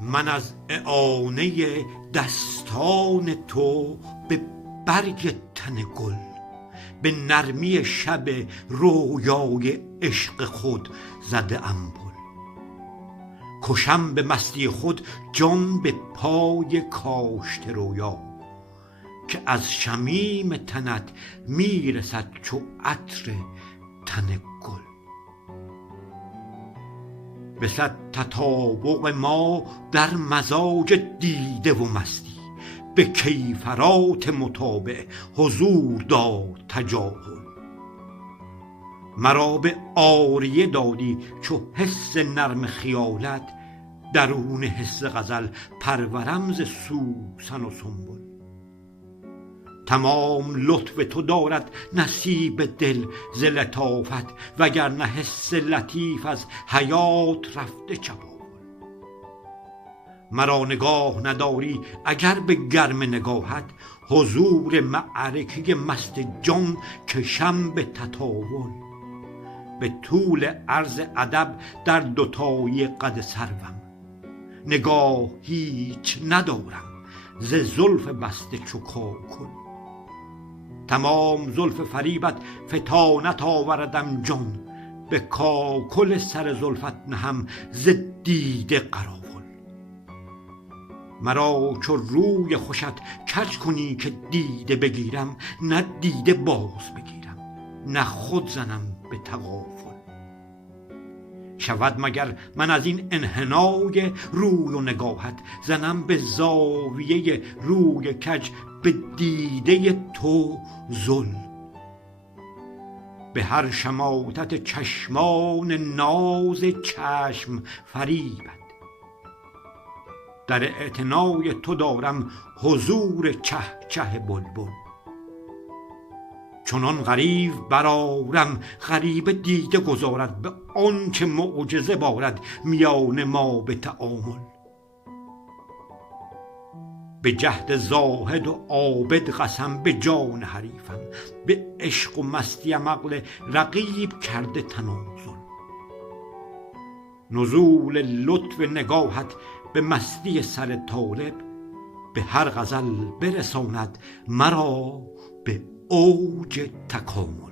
من از اعانه دستان تو به برگ تن گل، به نرمی شب رویای عشق خود زده ام پل. کشم به مستی خود جان به پای کاشته رویا، که از شمیم تنت میرسد چو عطر تن گل. به صد تطابق ما در مزاج دیده و مستی، به کیفرات متابع حضور داد تجاهل. مرا به عاریه دادی چو حس نرم خیالت، درون حس غزل پرورم ز سوسن و سنبل. تمام لطف تو دارد نصیب دل ز لطافت، وگرنه حس لطیف از حیات رفته چپاول. مرا نگاه نداری اگر به گرم نگاهت، حضور معرکه مست جان کشم به تطاول. به طول عرض ادب در دوتایی قد سروم، نگاه هیچ ندارم ز زلف بسته چو کاکل. تمام زلف فریبت فتانت آوردم جان، به کاکل سر زلفت نهم ز دیده قراول. مرا چو روی خوشت کج کنی که دیده بگیرم، نه دیده باز بگیرم نه خود زنم به تغافل. شود مگر من از این انحنای روی و نگاهت، زنم به زاویه روی کج به دیده تو زل. به هر شماتت چشمان ناز چشم فریبت، در اعتنای تو دارم حضور چه چه بلبل. چنان غریو برآرم غریب دیده گذارد، به آنچه معجزه بارد میان ما به تعامل. به جهد زاهد و عابد قسم به جان حریفم، به عشق و مستیم عقل رقیب کرده تنازل. نزول لطف نگاهت به مستی سر طالب، به هر غزل برساند مرا به اوج تکامل.